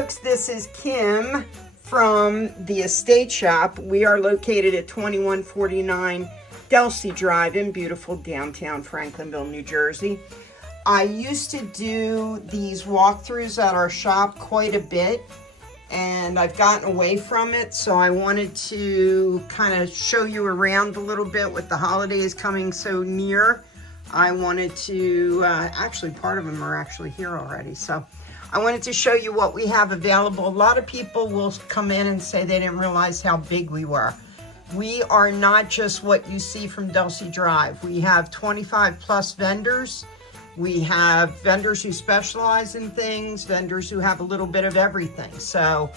folks, this is Kim from the Estate Shop. We are located at 2149 Delsea Drive in beautiful downtown Franklinville, New Jersey. I used to do these walkthroughs at our shop quite a bit, and I've gotten away from it, so I wanted to kind of show you around a little bit with the holidays coming so near. I wanted to, actually part of them are actually here already, so I wanted to show you what we have available. A lot of people will come in and say they didn't realize how big we were. We are not just what you see from Delsea Drive. We have 25 plus vendors. We have vendors who specialize in things, vendors who have a little bit of everything. So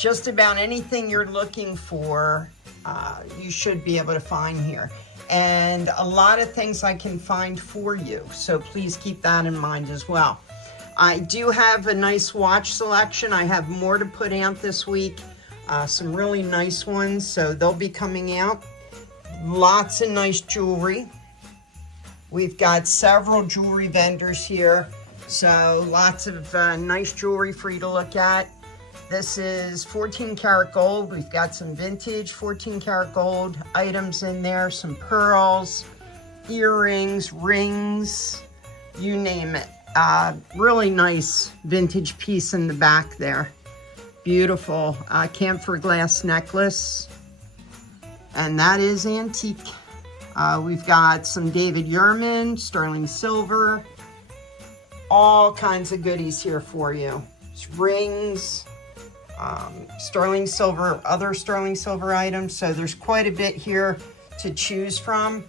just about anything you're looking for, you should be able to find here. And a lot of things I can find for you. So please keep that in mind as well. I do have a nice watch selection. I have more to put out this week. Some really nice ones, so they'll be coming out. Lots of nice jewelry. We've got several jewelry vendors here, so lots of nice jewelry for you to look at. This is 14 karat gold. We've got some vintage 14 karat gold items in there, some pearls, earrings, rings, you name it. Really nice vintage piece in the back there. Beautiful camphor glass necklace. And that is antique. We've got some David Yurman, sterling silver. All kinds of goodies here for you. It's rings, sterling silver, other sterling silver items. So there's quite a bit here to choose from.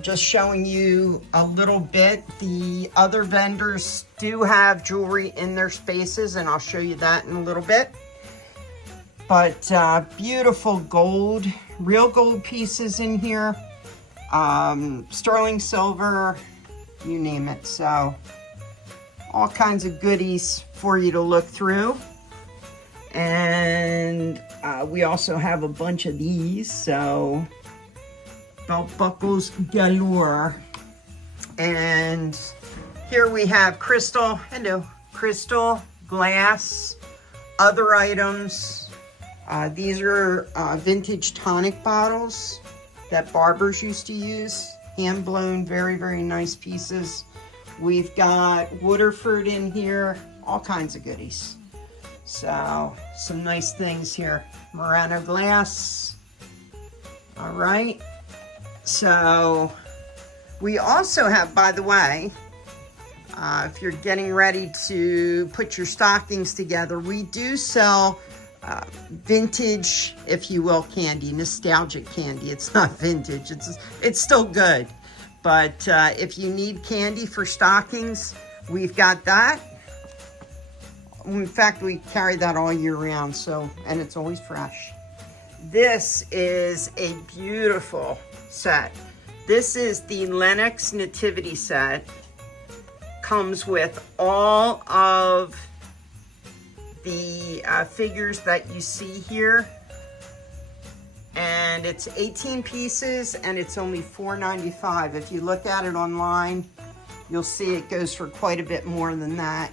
Just showing you a little bit. The other vendors do have jewelry in their spaces, and I'll show you that in a little bit. But beautiful gold, real gold pieces in here. Sterling silver, you name it. So all kinds of goodies for you to look through. And we also have a bunch of these, so belt buckles galore. And here we have crystal, crystal, glass, other items. These are vintage tonic bottles that barbers used to use. Hand blown, very, very nice pieces. We've got Waterford in here, all kinds of goodies. So some nice things here. Murano glass. All right. So we also have, by the way, if you're getting ready to put your stockings together, we do sell vintage, if you will, candy, nostalgic candy. It's not vintage, it's still good. But if you need candy for stockings, we've got that. In fact, we carry that all year round, so, and it's always fresh. This is a beautiful set. This is the Lennox Nativity set. Comes with all of the figures that you see here. And it's 18 pieces, and it's only $4.95. If you look at it online, you'll see it goes for quite a bit more than that.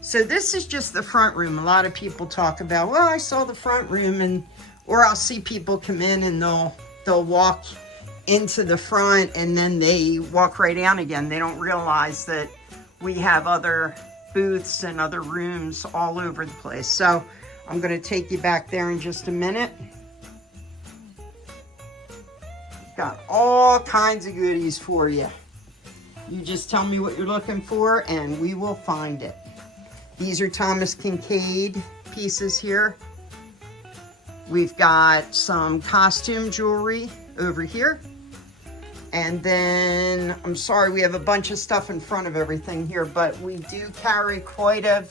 So this is just the front room. A lot of people talk about, well, I saw the front room, or I'll see people come in and they'll walk into the front and then they walk right down again. They don't realize that we have other booths and other rooms all over the place. So I'm going to take you back there in just a minute. Got all kinds of goodies for you. You just tell me what you're looking for and we will find it. These are Thomas Kincaid pieces here. We've got some costume jewelry over here. And then, I'm sorry, we have a bunch of stuff in front of everything here, but we do carry quite a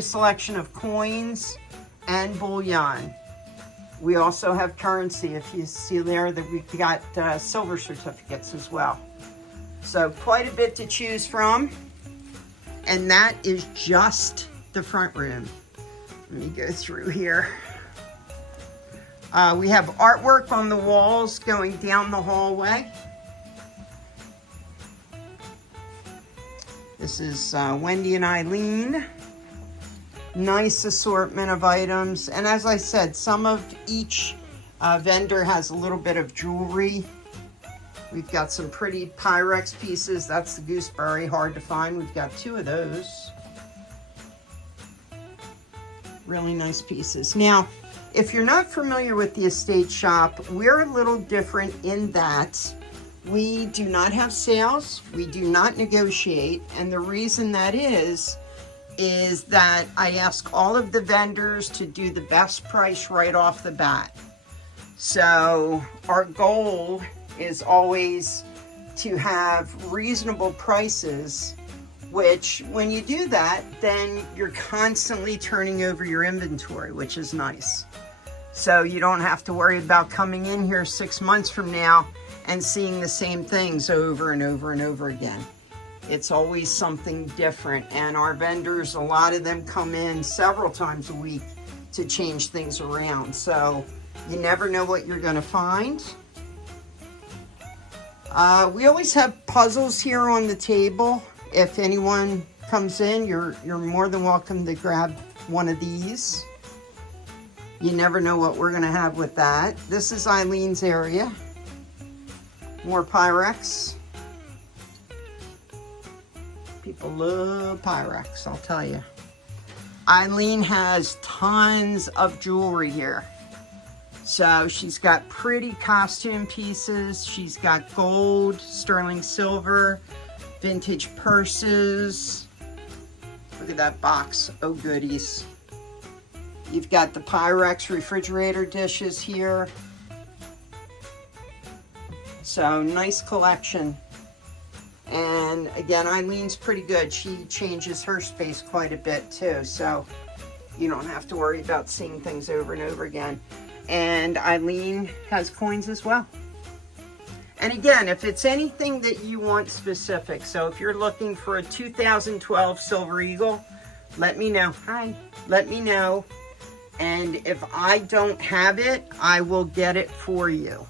selection of coins and bullion. We also have currency. If you see there that we've got silver certificates as well. So quite a bit to choose from. And that is just the front room. Let me go through here. We have artwork on the walls going down the hallway. This is Wendy and Eileen. Nice assortment of items. And as I said, some of each vendor has a little bit of jewelry. We've got some pretty Pyrex pieces. That's the gooseberry, hard to find. We've got 2 of those. Really nice pieces. Now, if you're not familiar with the Estate Shop, we're a little different in that we do not have sales, we do not negotiate, and the reason that is that I ask all of the vendors to do the best price right off the bat. So our goal is always to have reasonable prices, which when you do that, then you're constantly turning over your inventory, which is nice. So you don't have to worry about coming in here 6 months from now and seeing the same things over and over and over again. It's always something different, and our vendors, a lot of them come in several times a week to change things around. So you never know what you're gonna find. We always have puzzles here on the table. If anyone comes in, you're more than welcome to grab one of these. You never know what we're gonna have with that. This is Eileen's area. More Pyrex. People love Pyrex, I'll tell you. Eileen has tons of jewelry here. So she's got pretty costume pieces. She's got gold, sterling silver, vintage purses. Look at that box, oh goodies. You've got the Pyrex refrigerator dishes here. So nice collection. And again, Eileen's pretty good. She changes her space quite a bit too. So you don't have to worry about seeing things over and over again. And Eileen has coins as well. And again, if it's anything that you want specific, so if you're looking for a 2012 Silver Eagle, let me know. Hi, let me know. And if I don't have it, I will get it for you.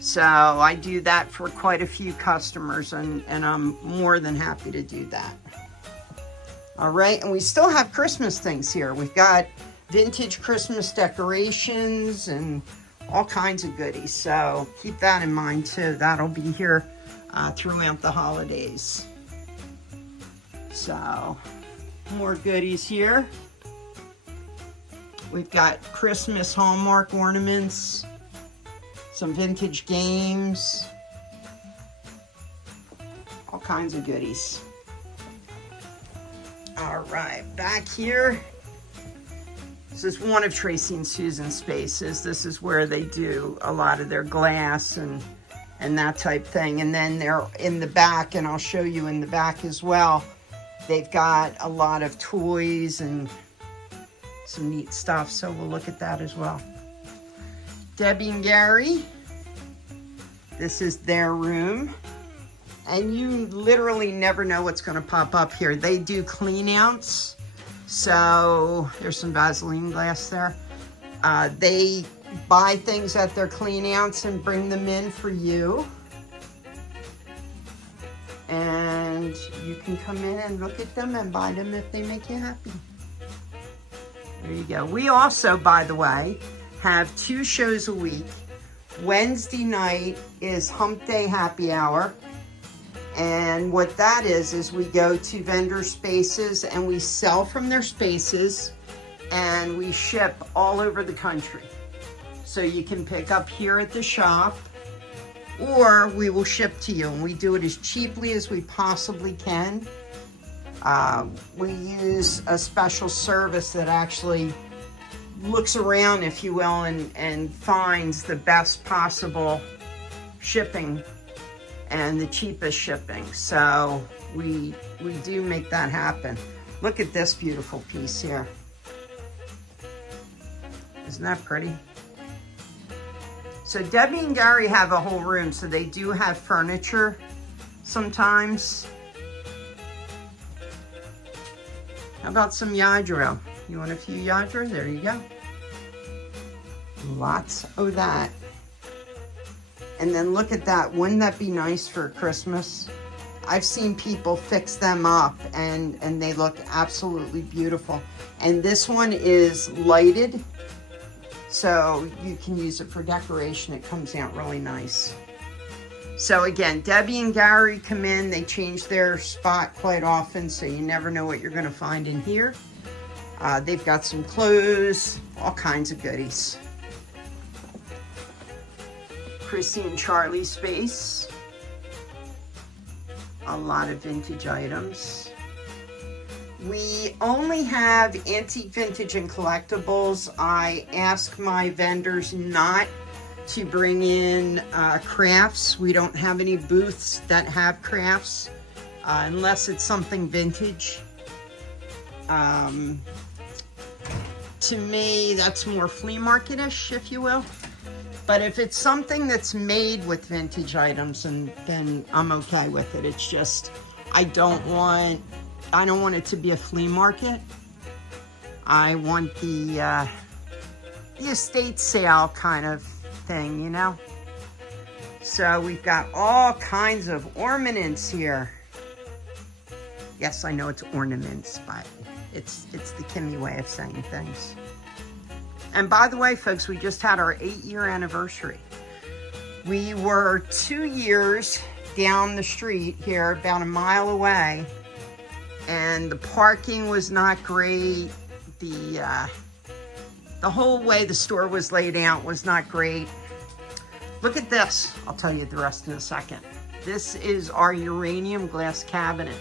So I do that for quite a few customers, and I'm more than happy to do that. All right, and we still have Christmas things here. We've got vintage Christmas decorations and all kinds of goodies. So keep that in mind too. That'll be here throughout the holidays. So more goodies here. We've got Christmas Hallmark ornaments, some vintage games, all kinds of goodies. All right, back here. This is one of Tracy and Susan's spaces. This is where they do a lot of their glass and that type thing. And then they're in the back, and I'll show you in the back as well. They've got a lot of toys and some neat stuff, so we'll look at that as well. Debbie and Gary, this is their room. And you literally never know what's gonna pop up here. They do clean outs. So there's some Vaseline glass there. They buy things at their clean outs and bring them in for you. And you can come in and look at them and buy them if they make you happy. There you go. We also, by the way, have 2 shows a week. Wednesday night is Hump Day Happy Hour. And what that is we go to vendor spaces and we sell from their spaces and we ship all over the country. So you can pick up here at the shop, or we will ship to you, and we do it as cheaply as we possibly can. We use a special service that actually looks around, if you will, and finds the best possible shipping and the cheapest shipping. So we do make that happen. Look at this beautiful piece here. Isn't that pretty? So Debbie and Gary have a whole room, so they do have furniture sometimes. How about some Yadro? You want a few Yadro? There you go. Lots of that. And then look at that. Wouldn't that be nice for Christmas? I've seen people fix them up and they look absolutely beautiful. And this one is lighted, so you can use it for decoration. It comes out really nice. So again, Debbie and Gary come in. They change their spot quite often, so you never know what you're going to find in here. They've got some clothes, all kinds of goodies. Chrissy and Charlie's space. A lot of vintage items. We only have antique, vintage, and collectibles. I ask my vendors not to bring in crafts. We don't have any booths that have crafts unless it's something vintage. To me, that's more flea market-ish, if you will. But if it's something that's made with vintage items, then I'm okay with it. It's just, I don't want it to be a flea market. I want the estate sale kind of thing, you know? So we've got all kinds of ornaments here. Yes, I know it's ornaments, but it's the Kimmy way of saying things. And by the way, folks, we just had our 8-year anniversary. We were 2 years down the street here, about a mile away, and the parking was not great. The whole way the store was laid out was not great. Look at this. I'll tell you the rest in a second. This is our uranium glass cabinet.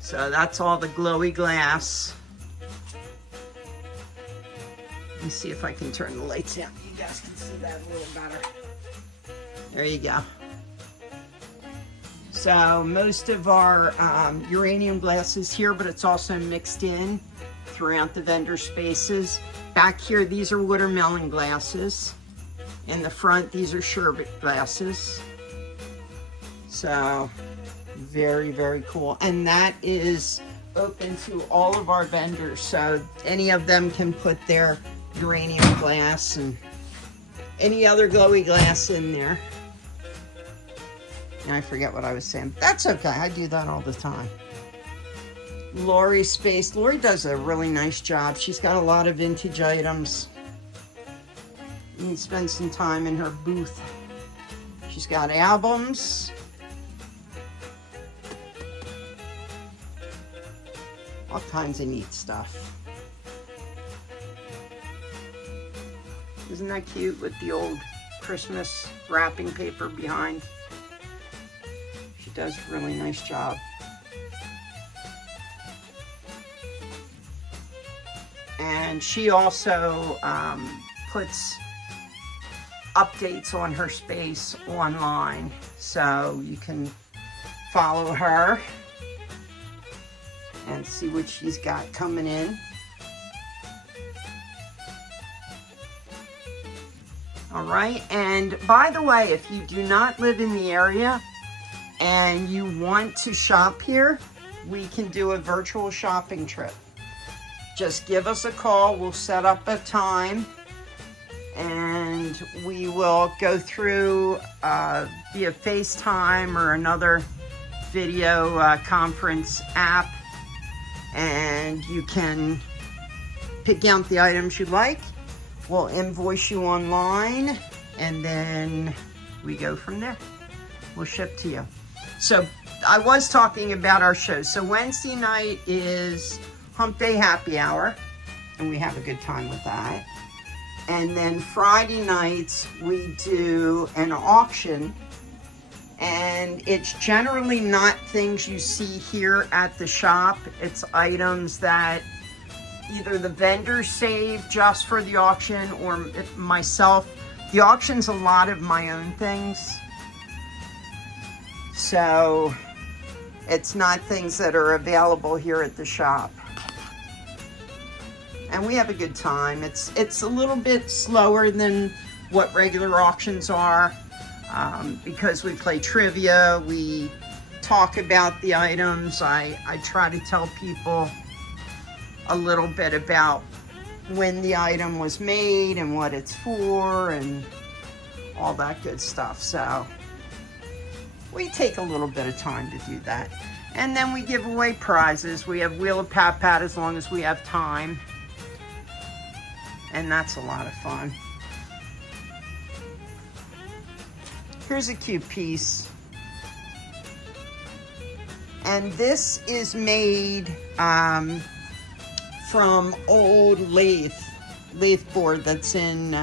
So that's all the glowy glass. Let me see if I can turn the lights down. You guys can see that a little better. There you go. So most of our uranium glass is here, but it's also mixed in throughout the vendor spaces. Back here, these are watermelon glasses. In the front, these are sherbet glasses. So very, very cool. And that is open to all of our vendors. So any of them can put their uranium glass and any other glowy glass in there. And I forget what I was saying. That's okay. I do that all the time. Lori's space. Lori does a really nice job. She's got a lot of vintage items. You can spend some time in her booth. She's got albums. All kinds of neat stuff. Isn't that cute with the old Christmas wrapping paper behind? She does a really nice job. And she also puts updates on her space online, so you can follow her and see what she's got coming in. All right, and by the way, if you do not live in the area and you want to shop here, we can do a virtual shopping trip. Just give us a call, we'll set up a time, and we will go through via FaceTime or another video conference app, and you can pick out the items you like. We'll invoice you online, and then we go from there. We'll ship to you. So I was talking about our shows. So Wednesday night is Hump Day Happy Hour, and we have a good time with that. And then Friday nights we do an auction, and it's generally not things you see here at the shop. It's items that either the vendors save just for the auction or myself. The auction's a lot of my own things. So it's not things that are available here at the shop. And we have a good time. It's a little bit slower than what regular auctions are because we play trivia, we talk about the items. I try to tell people a little bit about when the item was made and what it's for and all that good stuff. So we take a little bit of time to do that. And then we give away prizes. We have Wheel of Pat Pat as long as we have time. And that's a lot of fun. Here's a cute piece. And this is made from old lathe board that's in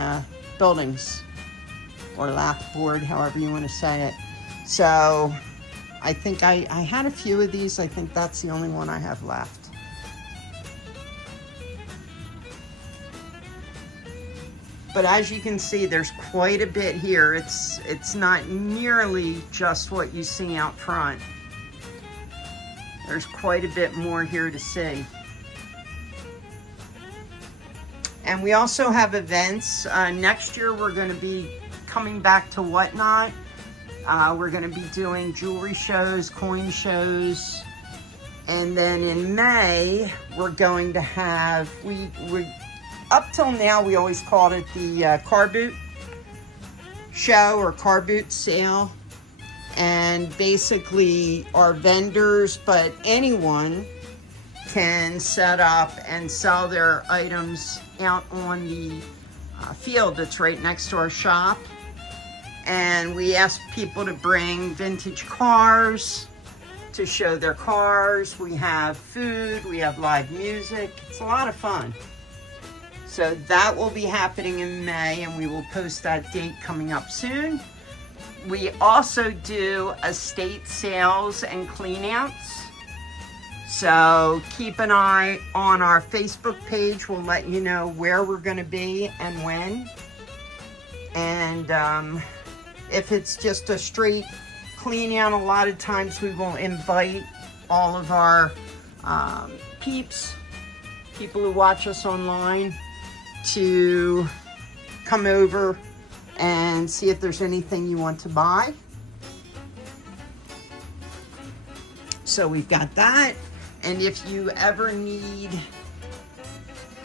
buildings, or lath board, however you want to say it. So I think I had a few of these. I think that's the only one I have left. But as you can see, there's quite a bit here. It's not nearly just what you see out front. There's quite a bit more here to see. And we also have events. Next year, we're going to be coming back to Whatnot. We're going to be doing jewelry shows, coin shows. And then in May, we're going to have, up till now, we always called it the car boot show or car boot sale. And basically our vendors, but anyone can set up and sell their items out on the field that's right next to our shop. And we ask people to bring vintage cars to show their cars. We have food, we have live music. It's a lot of fun. So that will be happening in May, and we will post that date coming up soon. We also do estate sales and cleanouts. So keep an eye on our Facebook page. We'll let you know where we're going to be and when. And if it's just a straight clean out, a lot of times we will invite all of our people who watch us online, to come over and see if there's anything you want to buy. So we've got that. And if you ever need,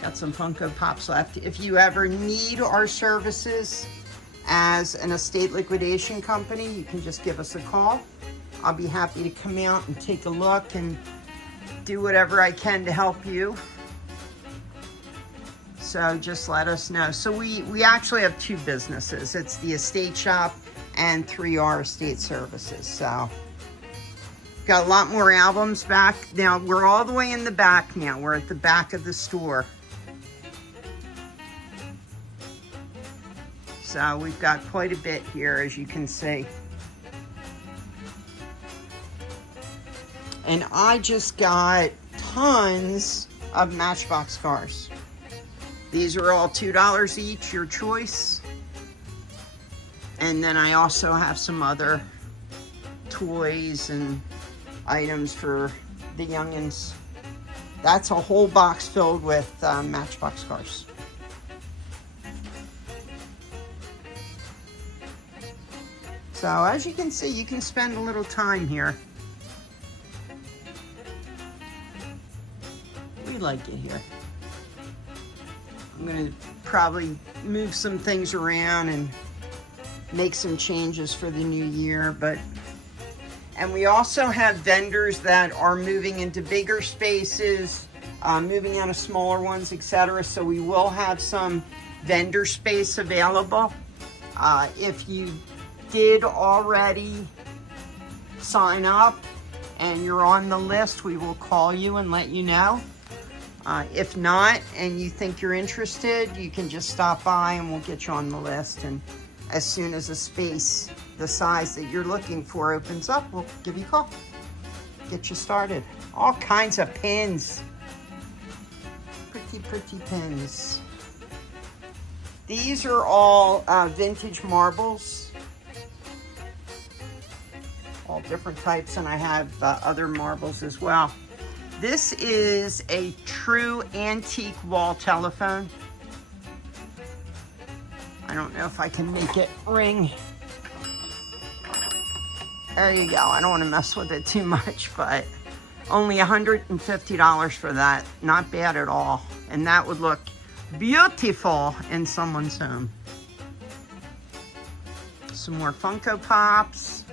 got some Funko Pops left. If you ever need our services as an estate liquidation company, you can just give us a call. I'll be happy to come out and take a look and do whatever I can to help you. So just let us know. So we actually have two businesses. It's the Estate Shop and 3R Estate Services. So got a lot more albums back. Now we're all the way in the back now. We're at the back of the store. So we've got quite a bit here, as you can see. And I just got tons of Matchbox cars. These are all $2 each, your choice. And then I also have some other toys and items for the youngins. That's a whole box filled with Matchbox cars. So as you can see, you can spend a little time here. We like it here. I'm gonna probably move some things around and make some changes for the new year, and we also have vendors that are moving into bigger spaces, moving out of smaller ones, etc. So we will have some vendor space available. If you did already sign up and you're on the list, we will call you and let you know. If not, and you think you're interested, you can just stop by and we'll get you on the list. And as soon as a space the size that you're looking for opens up, we'll give you a call, get you started. All kinds of pins. Pretty, pretty pins. These are all vintage marbles. All different types, and I have other marbles as well. This is a true antique wall telephone. I don't know if I can make it ring. There you go. I don't want to mess with it too much, but only $150 for that. Not bad at all. And that would look beautiful in someone's home. Some more Funko Pops.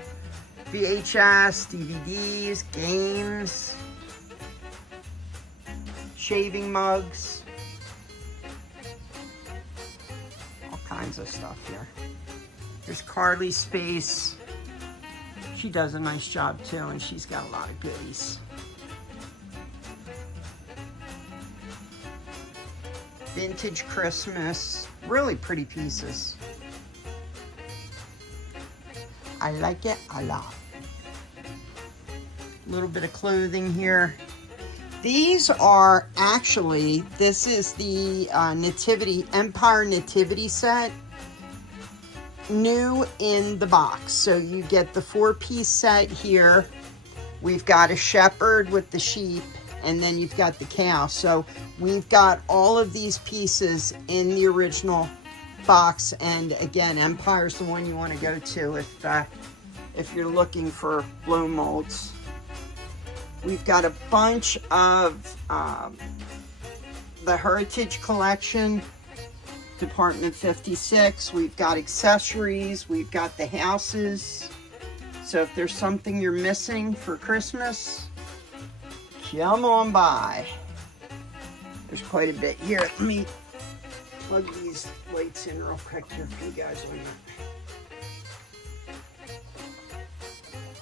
VHS, DVDs, games, shaving mugs, all kinds of stuff here. There's Carly's space. She does a nice job too, and she's got a lot of goodies. Vintage Christmas, really pretty pieces. I like it a lot. A little bit of clothing here. These are actually, this is the Empire Nativity set. New in the box. So you get the 4-piece set here. We've got a shepherd with the sheep, and then you've got the cow. So we've got all of these pieces in the original box, and again, Empire's the one you want to go to if you're looking for blow molds. We've got a bunch of the Heritage Collection, Department 56. We've got accessories. We've got the houses. So if there's something you're missing for Christmas, come on by. There's quite a bit here. Let me plug these lights in real quick here for you guys.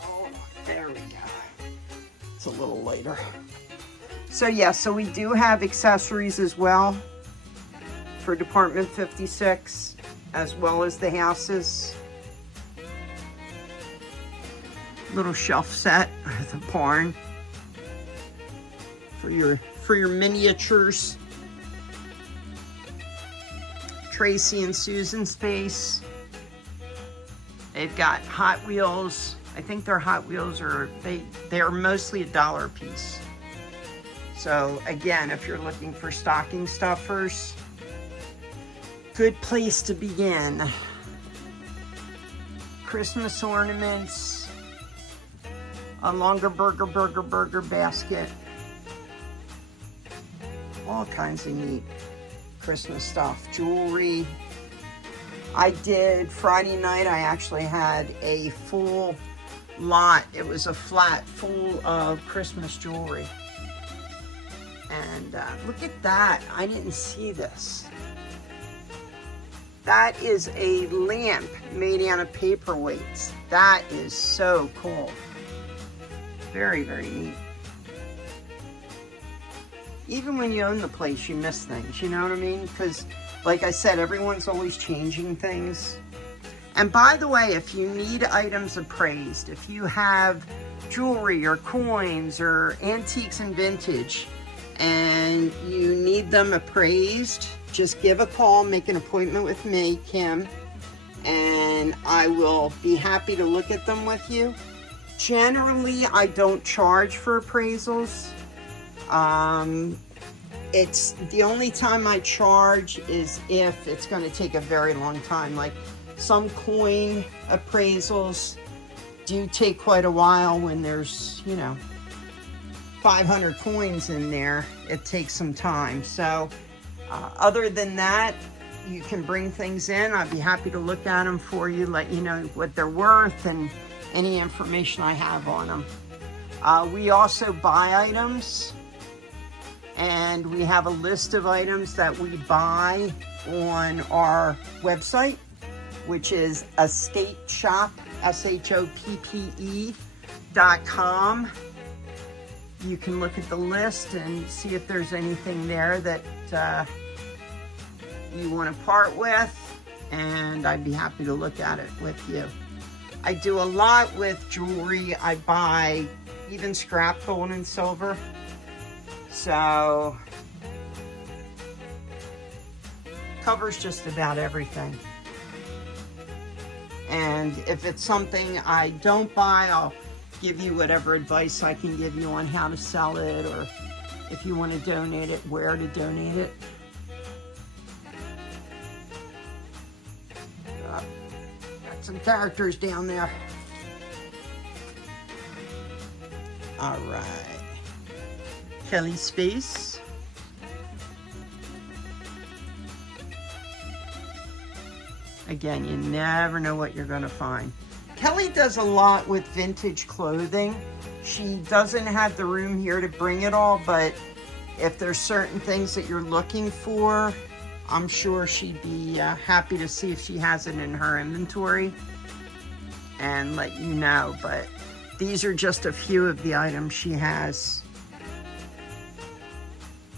Oh, there we go. It's a little later. So yeah, so we do have accessories as well for Department 56, as well as the houses. Little shelf set with a barn for your miniatures. Tracy and Susan's space. They've got Hot Wheels. I think their Hot Wheels are they're mostly $1 a piece. So again, if you're looking for stocking stuffers, good place to begin. Christmas ornaments, a longer burger basket, all kinds of neat Christmas stuff, jewelry. I did Friday night, I actually had a full lot. It was a flat full of Christmas jewelry. And look at that, I didn't see this. That is a lamp made out of paperweights. That is so cool. Very, very neat. Even when you own the place, you miss things, you know what I mean? Because, like I said, everyone's always changing things. And by the way, if you need items appraised, if you have jewelry or coins or antiques and vintage, and you need them appraised, just give a call, make an appointment with me, Kim, and I will be happy to look at them with you. Generally, I don't charge for appraisals. It's the only time I charge is if it's going to take a very long time. Like some coin appraisals do take quite a while when there's, 500 coins in there. It takes some time. So other than that, you can bring things in. I'd be happy to look at them for you, let you know what they're worth and any information I have on them. We also buy items, and we have a list of items that we buy on our website, which is Estate Shoppe, SHOPPE.com. You can look at the list and see if there's anything there that you want to part with, and I'd be happy to look at it with you. I do a lot with jewelry. I buy even scrap gold and silver. So covers just about everything. And if it's something I don't buy, I'll give you whatever advice I can give you on how to sell it, or if you want to donate it, where to donate it. Got some characters down there. All right. Kelly's space. Again, you never know what you're going to find. Kelly does a lot with vintage clothing. She doesn't have the room here to bring it all, but if there's certain things that you're looking for, I'm sure she'd be happy to see if she has it in her inventory and let you know. But these are just a few of the items she has.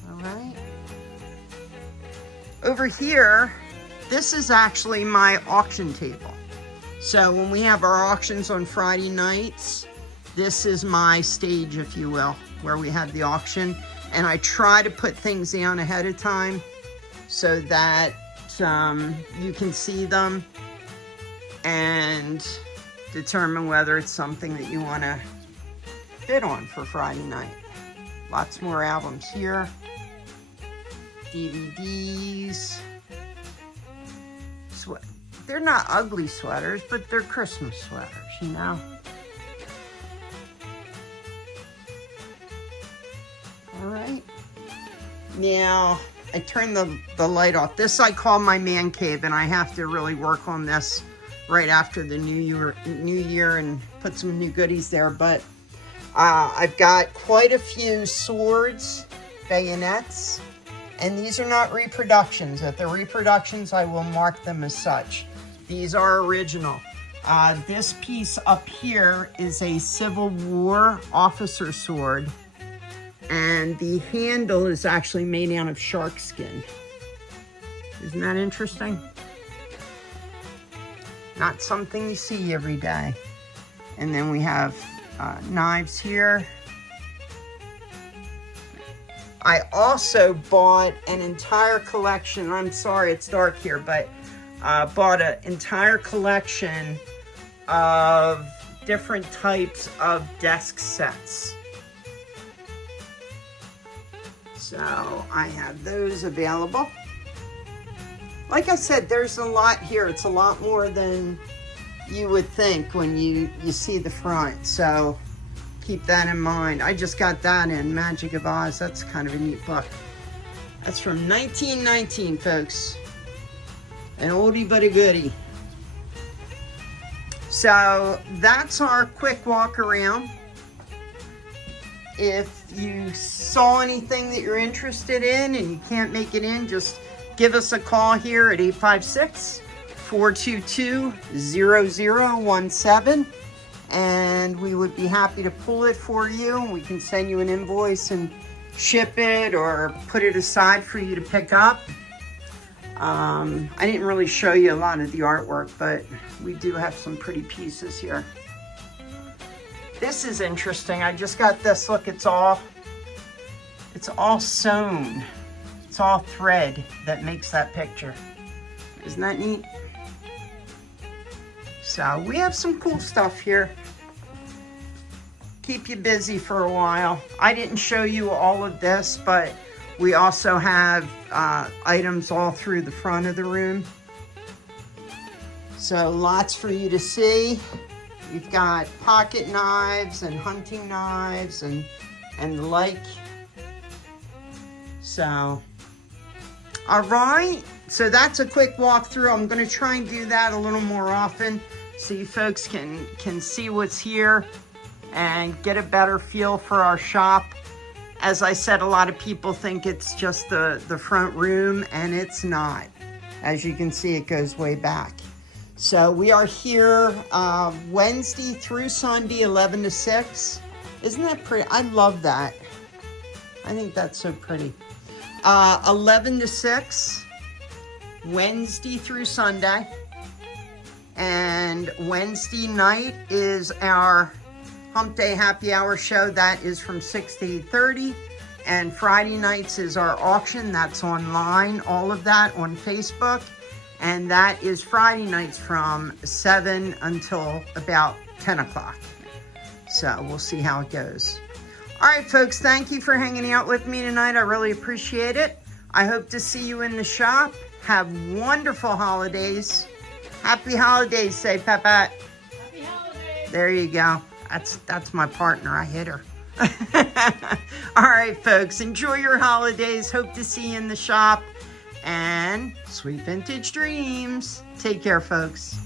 All right. Over here, this is actually my auction table. So when we have our auctions on Friday nights, this is my stage, if you will, where we have the auction. And I try to put things down ahead of time so that you can see them and determine whether it's something that you want to bid on for Friday night. Lots more albums here. DVDs. They're not ugly sweaters, but they're Christmas sweaters, you know? All right. Now, I turned the light off. This I call my man cave, and I have to really work on this right after the new year and put some new goodies there. But I've got quite a few swords, bayonets, and these are not reproductions. If they're reproductions, I will mark them as such. These are original. This piece up here is a Civil War officer sword, and the handle is actually made out of shark skin. Isn't that interesting? Not something you see every day. And then we have knives here. I also bought an entire collection. I'm sorry it's dark here, but bought an entire collection of different types of desk sets. So I have those available. Like I said, there's a lot here. It's a lot more than you would think when you see the front. So keep that in mind. I just got that in Magic of Oz. That's kind of a neat book. That's from 1919, folks. An oldie but a goodie. So that's our quick walk around. If you saw anything that you're interested in and you can't make it in, just give us a call here at 856-422-0017, and we would be happy to pull it for you. We can send you an invoice and ship it or put it aside for you to pick up. I didn't really show you a lot of the artwork, but we do have some pretty pieces here. This is interesting. I just got this. Look, it's all sewn. It's all thread that makes that picture. Isn't that neat? So we have some cool stuff here. Keep you busy for a while. I didn't show you all of this, but we also have items all through the front of the room. So lots for you to see. We've got pocket knives and hunting knives and the like. So, all right. So that's a quick walkthrough. I'm going to try and do that a little more often so you folks can see what's here and get a better feel for our shop. As I said, a lot of people think it's just the front room, and it's not. As you can see, it goes way back. So we are here Wednesday through Sunday, 11 to 6. Isn't that pretty? I love that. I think that's so pretty. 11 to 6, Wednesday through Sunday. And Wednesday night is our Hump Day Happy Hour show. That is from 6 to 8:30. And Friday nights is our auction. That's online, all of that on Facebook. And that is Friday nights from 7 until about 10 o'clock. So we'll see how it goes. All right, folks, thank you for hanging out with me tonight. I really appreciate it. I hope to see you in the shop. Have wonderful holidays. Happy holidays, say Pepette. Happy holidays. There you go. That's my partner. I hit her. All right, folks, enjoy your holidays. Hope to see you in the shop. And sweet vintage dreams. Take care, folks.